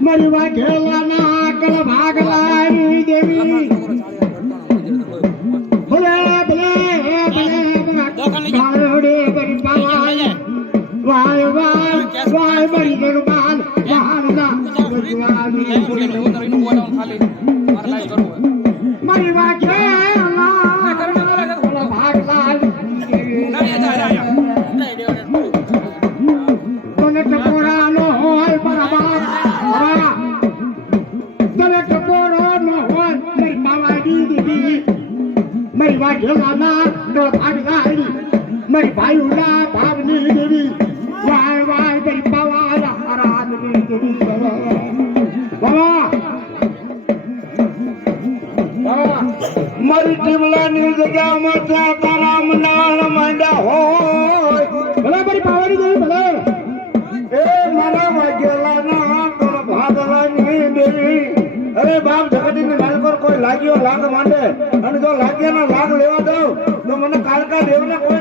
મારી વાઘેલાના આકલ ભાગ લાવી દેવી. મારી વાઘેલાના ભાગલાઈ મારી ભાઈઓના ભાવની દેવી ટીમલાની જગ્યામાં તારા મનાળ માંડ્યા હોય. ભલે પાવાની દેવી એ મારા દેવી. અરે બાપ જગતીને લાલ પર કોઈ લાગ્યો લાગ માંડે? અને જો લાગ્યા લાગ લેવા દઉં તો મને કાલકા દેવને કોઈ કંઈ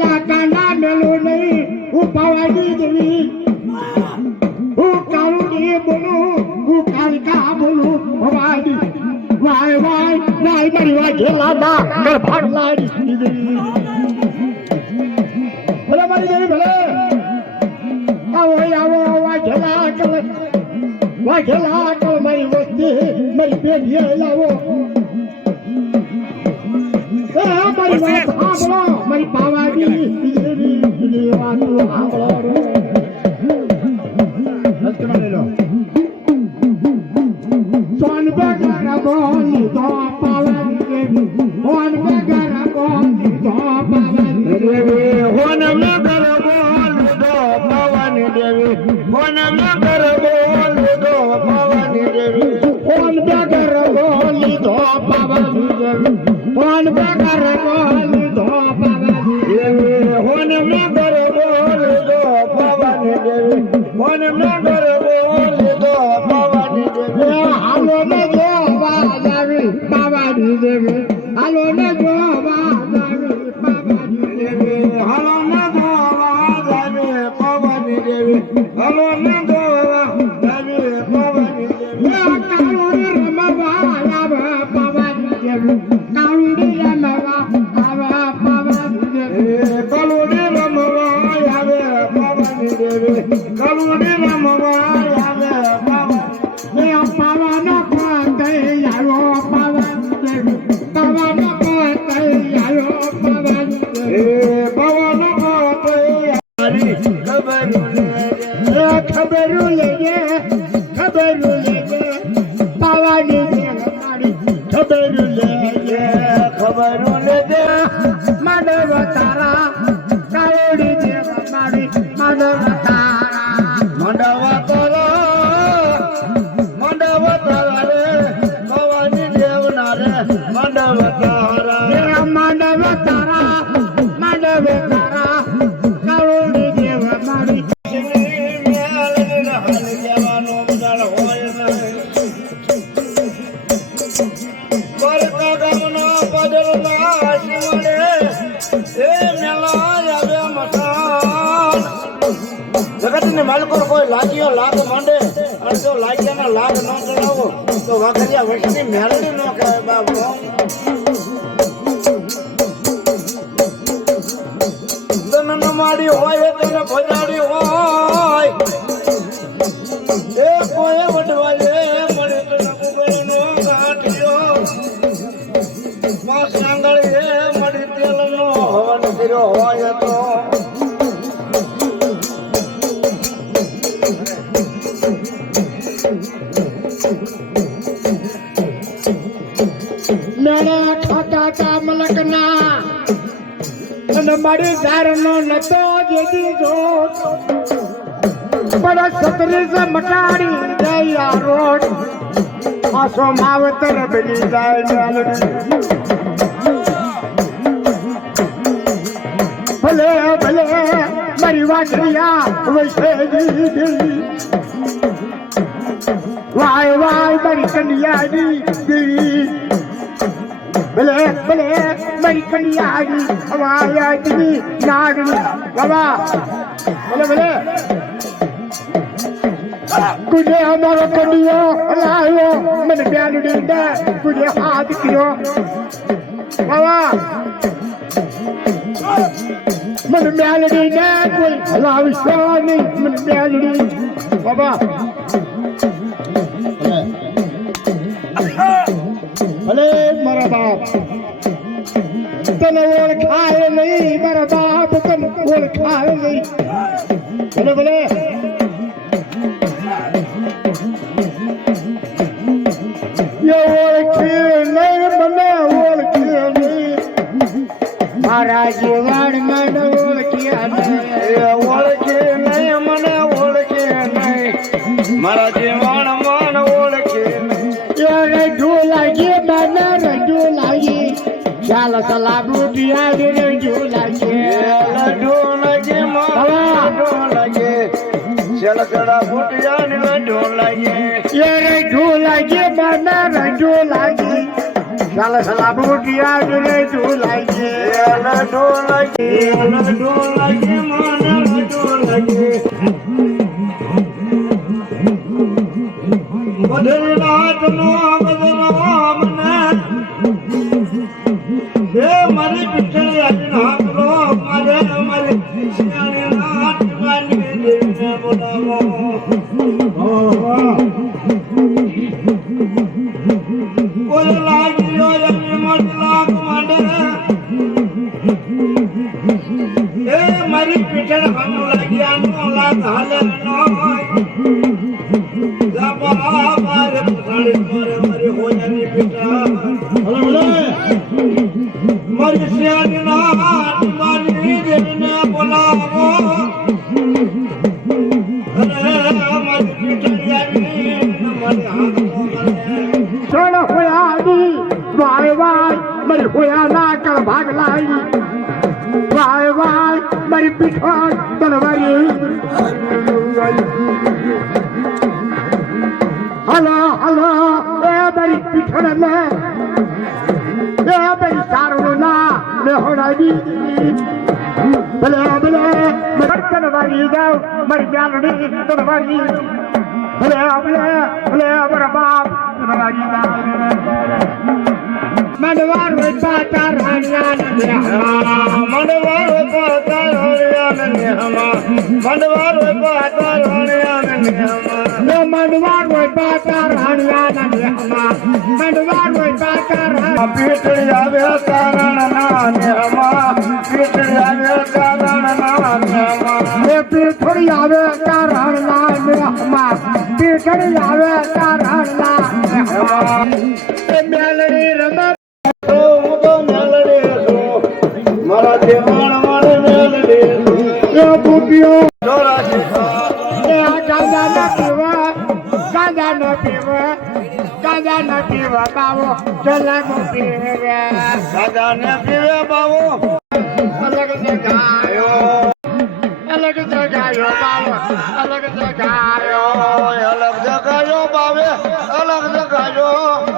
નહીં ચાલા કાંડા મેલું નહીં હું પાવાની દેવી હું કાળુડી બોલું હું કાલકા બોલું ભવાની વાય વાય વાય મારી વાઘેલા ના ગરભાડ લાડી દેવી ભલે મારી દેવી ભલે આવો આવો વાઘેલા કલ વાઘેલા કલ મારી વસ્તી મારી પેઢીએ લાવો એ મારી વાત સાંભળો મારી પાવાજી દેવી દેવી સાંભળો સોન બેગર બોલી તો પાવાની સોન બેગર તો પાવાની દેવી હોન નગર બોલી તો પાવાની દેવી. હોન નગર બોલી તો પાવાની દેવી. હોન બેગર બોલી તો પાવાની દેવી. હોન બેગર ખબરું લેજે લાગ માંડે અને જો લાગ્યાના લાગ ન ચડાવો તો વાઘરિયા વૈષ્ણવી મેળવી ન કહેવાય બાબુ તન માડી હોય તન ભજાડી હોય મારી ધારનો નતો જેદી જો પણ સત્રીસ મટાડી દયા રોડ. આસો માવતર બની જાય ભલે ભલે, મારી વાઘરિયા વૈસે દીદી વાય વાય, મારી કન્યાની દેવી ભલે ભલે મારી કન્યાની વાય દેવી નાગની બાબા ભલે ભલે કુજે અમારો કન્યો લાવ્યો મને બ્યાલડી દે કુજે હાથ કર્યો બાબા મને મ્યાલડી ને કોઈ હલાવશો નહીં મને મ્યાલડી બાબા ભલે મારા બાપ તને ઓળખાય નહીં, મારા બાપ તને ઓળખાય નહીં. ભલે ભલે. મને ઓળખી નહીં. મારા જીવન મને ઓળખ્યા નહીં. ઓળખે નહીં, મને ઓળખે નહીં. મારા જીવન ચાલ સલા બુટિયા ને લાગે એ રજુ લાગી. મને રજુ લાગી. ચાલ સલા બુટિયા રજુ લાગી. લડ્ડુ લાગે લડ્ડુ લાગે મને લડ્ડુ લાગે. બદલનાથ નો બદલાવ મને નો પાતા રાણિયા પીઠડી આવે કારણ ના ને હમા પીઠડી આવે ના ને એ પીઠડી આવે તારણ ના ને હમા આવે તારણ ના ને એ મેલડી રમા. તો હું તો મેલડી છું. મારા દેવાણ વાળે મેલડી છું. એ બુટીઓ જોરા શીખા એ આ ગાંજા ન પીવા ગાંજા ન પીવા ગાંજા ન પીવા બાવો. જલાગો પીવે. દાદા ને પીવે બાવો. અલગ જગાયો અલગ જગાયો બાવો. અલગ જગાયો અલગ જગાયો બાવે. અલગ જગાયો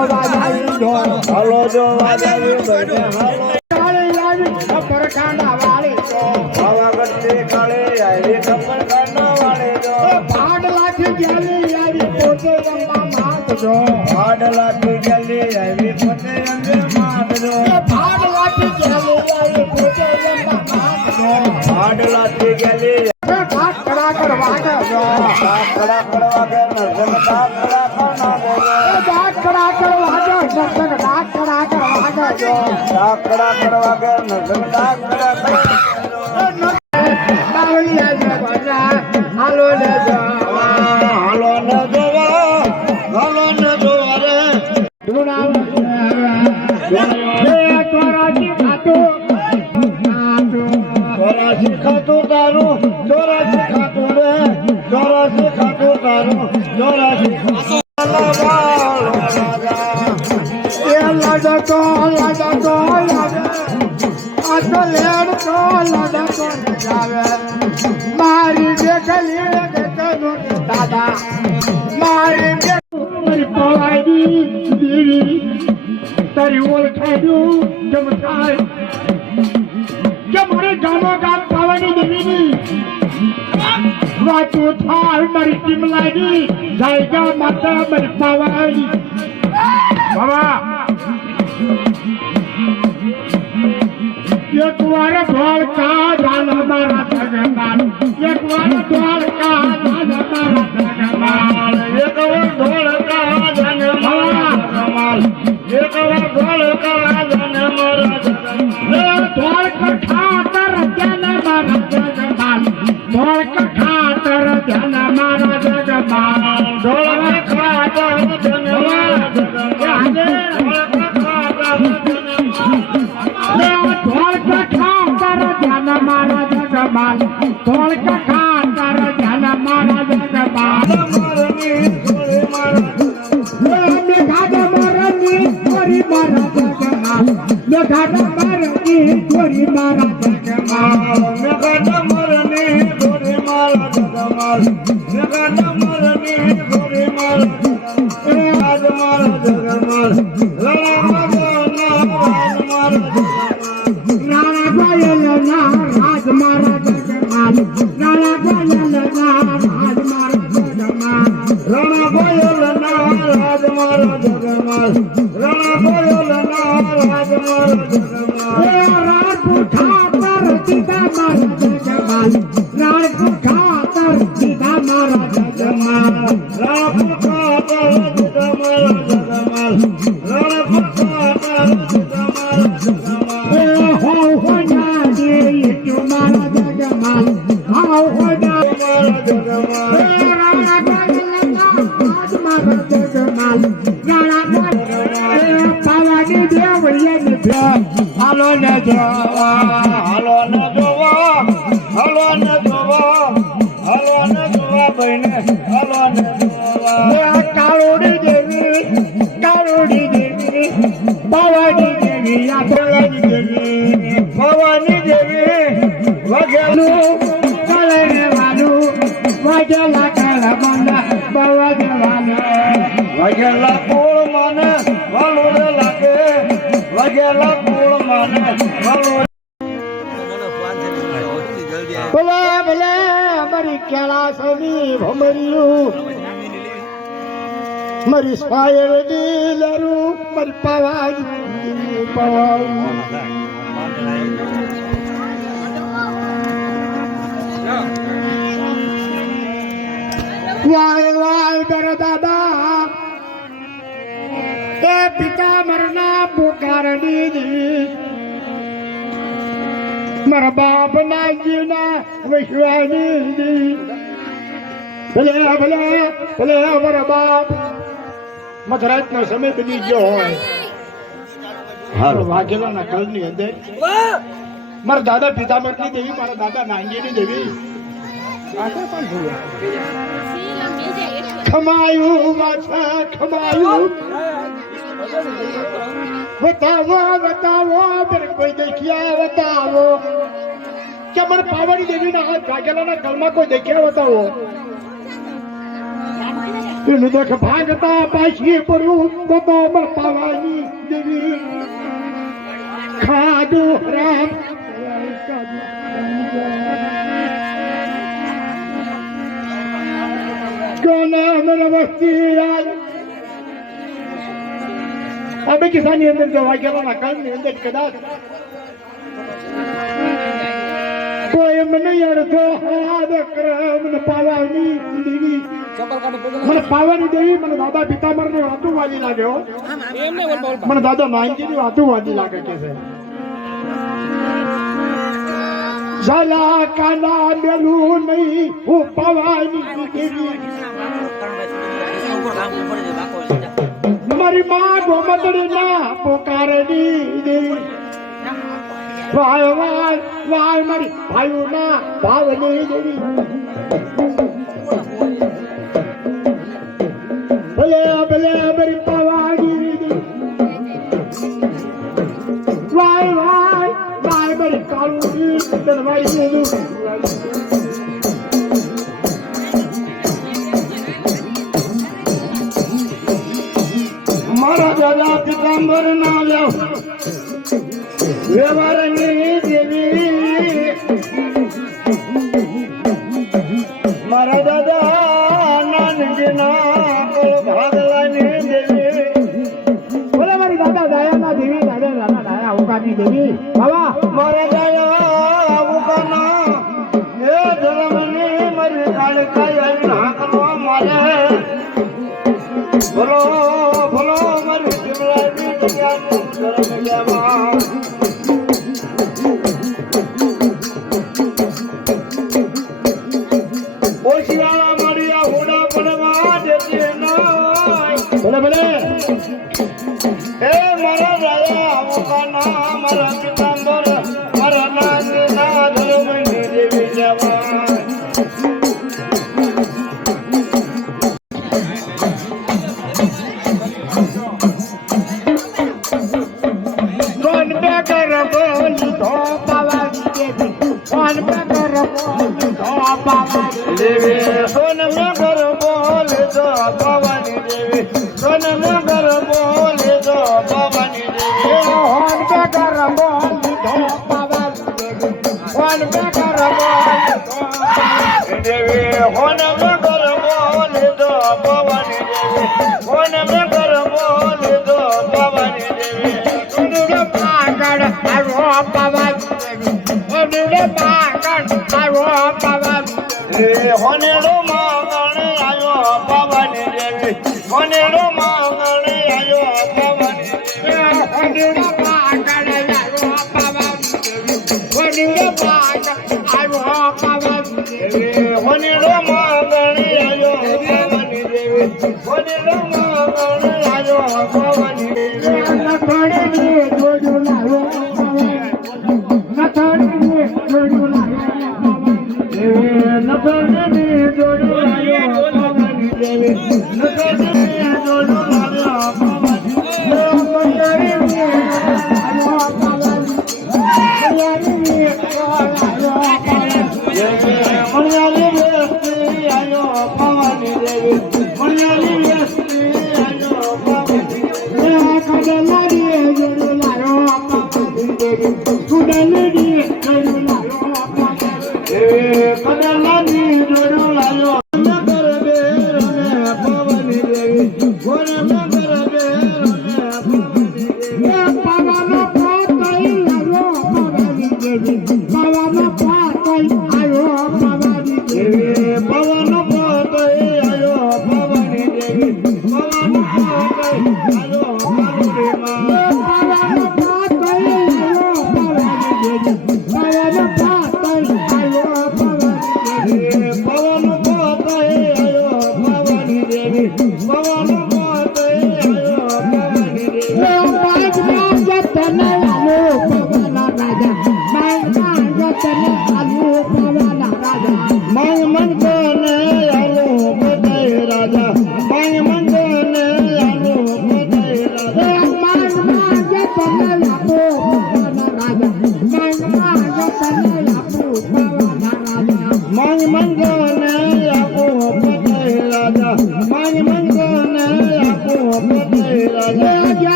હલો જો પરખાના વાળી પાવાગઢ કાળે આવી કપરખાના વાળી જો ભાડ લાખી ગેલી આવી પોતે રંગા માગજો ભાડ લાખી ગેલી આવી પોતે રંગા માગજો ભાડ લાખી ગેલી આવી પોતે રંગા માગજો ભાડ લાખી ગેલી ભાગ કડા કડવા કે ભાગ કડા કડવા કે નર્મ ભાગ કડા કડા વાગજો કાકડા ગયા કે નરસમ મારી દેખલી દાદા મારી મારી પવાડી દેવી તારી ઓળખાયું ચમત્કાર કે મારે ગામો ગામ પાવાની દેવીની વાતો થાય મારી ટીમ લાગી જાયગા માતા મારી પાવાની બાબા ایک وار ڈھول کا جان دار جگن جان ایک وار ڈھول کا جان دار جگن جان ایک وار ڈھول کا جنما اماں ایک وار ڈھول کا جنما رو جگن لا ڈھول રાણા પુખા જગમલ જગમાલ રાણા ભલે ભલે અમારી કેળાસની ભમર્યું મારી સ્વાયર દિલરું, મારી પવાઈ પવાઈ વાય વાય કર દાદા. એ પિતા મરના પુકારની દી મારા બાપ ના જીવના વિશ્વાની દી ભલે ભલે ભલે મારા બાપ મધરાત નો સમય બની ગયો હોય. હારો. વાઘેલા ના કલની અંદર. મારા દાદા પિતામરની દેવી મારા દાદા નાંગીની દેવી. આગળ પણ જોયા ખમાયું માથા ખમાયું. બતાવો બતાવો, મને કોઈ દેખ્યા બતાવો. કે મને પાવાની દેવી ના હાથ ભાગેલાના ગળમાં કોઈ દેખ્યા બતાવો. એનું દેખ ભાગતા પાછી પડ્યું તો પાવાની દેવી. ખાધુ રામ. કોના મને વસ્તી આજ આ બે કિસ્સાની અંદર જો વાઘેલાના કાળની અંદર કદાચ કોઈ નહીં અડધો હાથ ક્રમ પાવાની દેવી મને પાવાની દેવી મને દાદા પિતામરની વાતું વાજી લાગ્યો મને દાદા નાનજી ની વાતું લાગે છે ઝાલા કાના મેલું નહીં હું પાવાની દેવી મારી માં ગોમતડી ના પોકારડી દેવી વાય વાય વાય મારી ભાઈઓ ના ભાવની દેવી. ભલે ભલે મારી પાવાડી દેવી વાય વાય વાય મારી કાળુડી દરવાઈ દેવી. દાદા પિતાંબર ના લેવ વ્યવહારની દેવી. મારા દાદા નાનજીના ભાગલાની દેવી. બોલે મારી દાદા દાયાના દેવી દાદા દાદા દાયા ઉકાની દેવી. બાબા. મારા દાદા ઉકાના એ ધર્મની મારી કાળકાય કોણ બે કર બોલી ધો પાવાની દેવી હોન મગર બોલે તો ભવાની દેવી હોન મગર બોલે તો ભવાની દેવી ઉડુડે પાગડ આવો પાવાની દેવી પાગડ આવો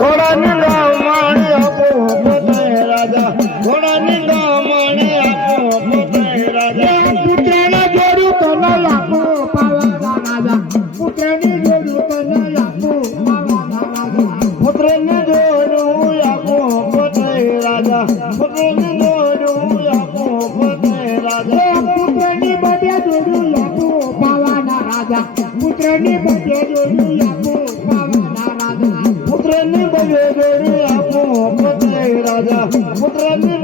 ઘોડા નીંડા માણી આપો પોતાએ રાજા. ઘોડા નીંડા માણી આપો પોતાએ રાજા. પુત્રને જોડ્યું તને લાખો પાવનના રાજા પુત્રને જોડ્યું તને લાખો પાવનના રાજા પુત્રને જોડ્યું આપો પોતાએ રાજા. પુત્રને જોડ્યું આપો પોતાએ રાજા. પુત્રની બધે જોડ્યું આપો પાવાના રાજા. પુત્રની બધે જોડ્યું આપો पुत्रांनी बघे जोडी आपण राजा पुत्रांनी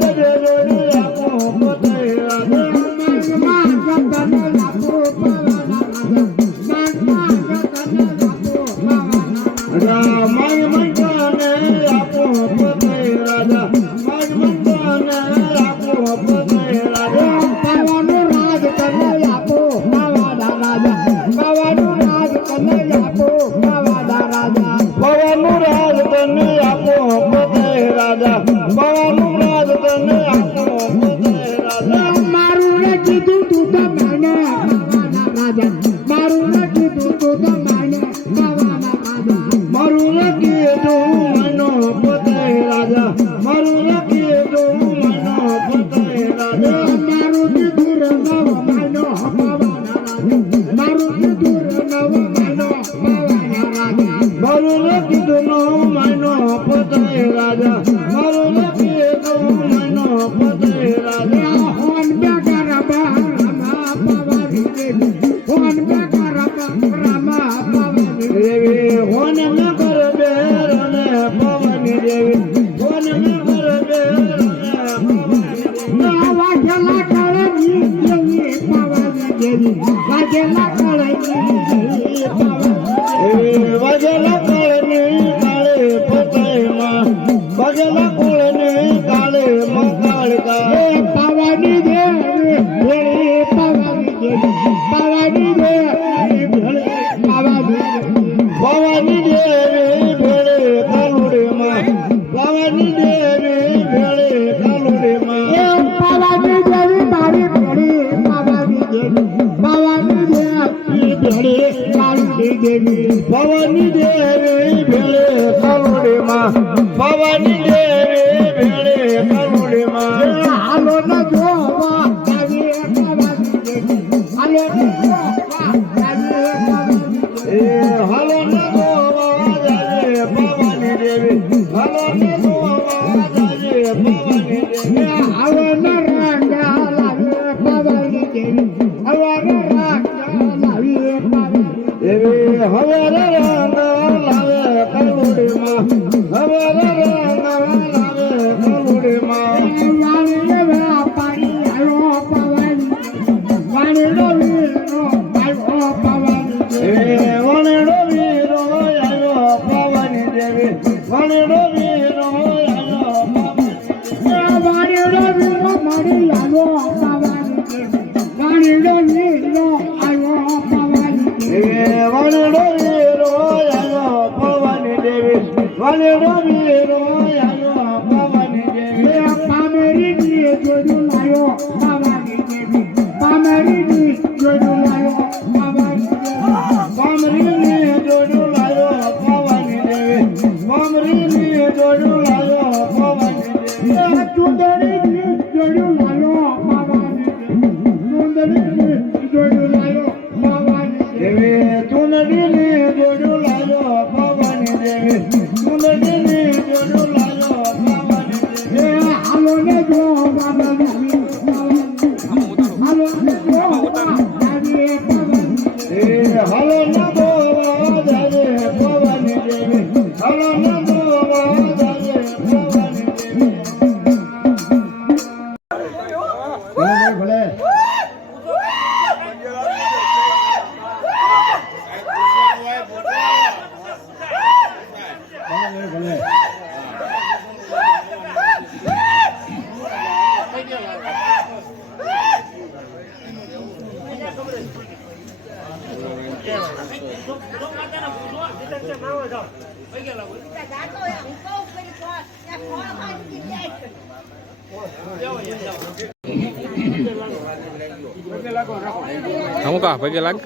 પગે લાગ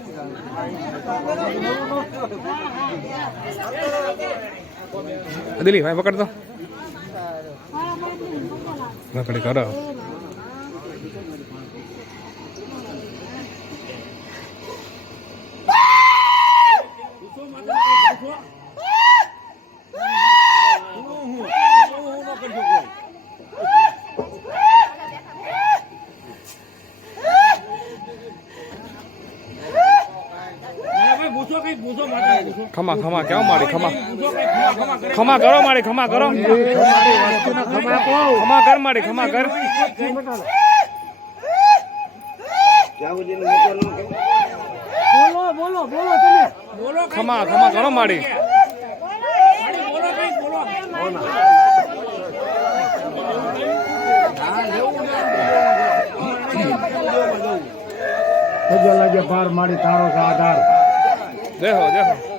દિલી ભાઈ પકડ તો પકડી કરો ખમા ખમા કેવો મારી ખમા. ખમા કરો મારી ખમા કરો. ખમા કર મારી ખમા કર. ખમા ખમા કરો મારી. પગે લાગે પાર મારી તારો આધાર. દેખો દેખો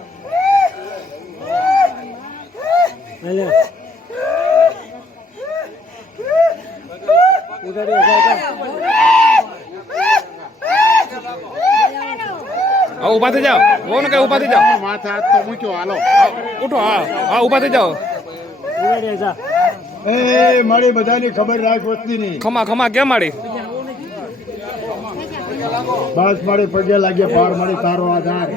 હા ઊભા થઈ જાઓ. બહુ ને કઈ ઊભા થઈ જાઓ. માથા હાથ તો મૂક્યો હાલો. ઉઠો હા. હા ઊભા થઈ જાઓ. એ મારી બધાની ખબર રાખ વસ્તીની ખમા ખમા કેમ મારી? બસ મારી પગે લાગે પાર મારી તારો આધાર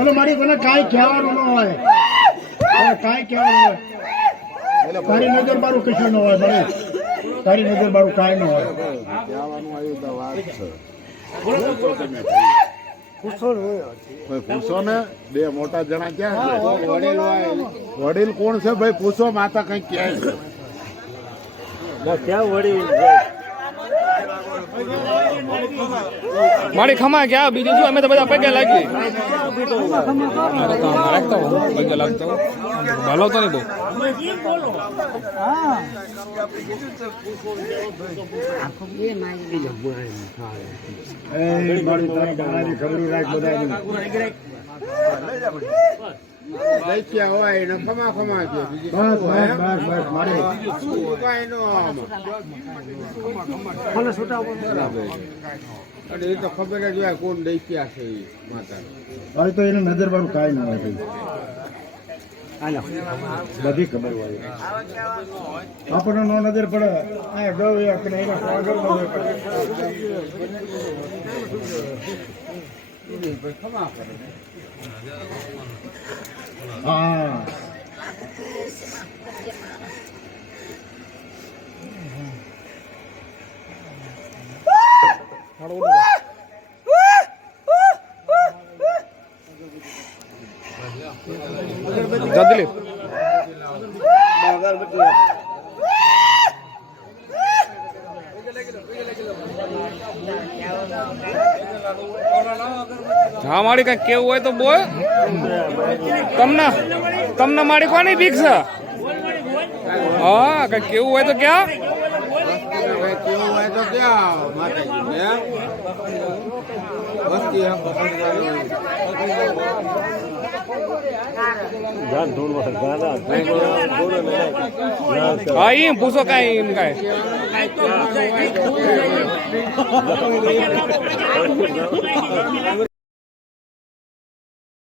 અને મારી તને કાંઈ કહેવાનું હવે કાંઈ કહેવાનું હોય. તારી નજર મારું કશું ન હોય મને તારી નજર મારું કાંઈ ન હોય. પૂછો ને બે મોટા જણા ક્યાં છે? વડીલ વડીલ કોણ છે? ભાઈ પૂછો માતા કઈ ક્યાં છે? મારી ખમા ક્યાં બીજું શું? અમે તો બધા પગે લાગી રાખતા હો પગે ખબર રાખ બધાની દૈત્યા હોય ખમા ખમા છે. બસ બસ બસ બસ મારી. બીજું કાંઈ ન આમાં. અને એ તો ખબર જ હોય કોણ દૈત્યા છે એ માતા હવે તો એને નજર વાળું કાંઈ ના હોય બધી ખબર હોય. આપણને નો નજર પડે. આ એના આગળ નજર પડે ખમા કરે હા જા દિલીપ હા મારી કઈ કેવું હોય તો બોલ. તમને તમને મારી કોની બીક છે? હા, કઈ કેવું હોય તો ક્યાં? કેવું હોય તો ક્યાં પૂછો કાંઈ એમ કાંઈ.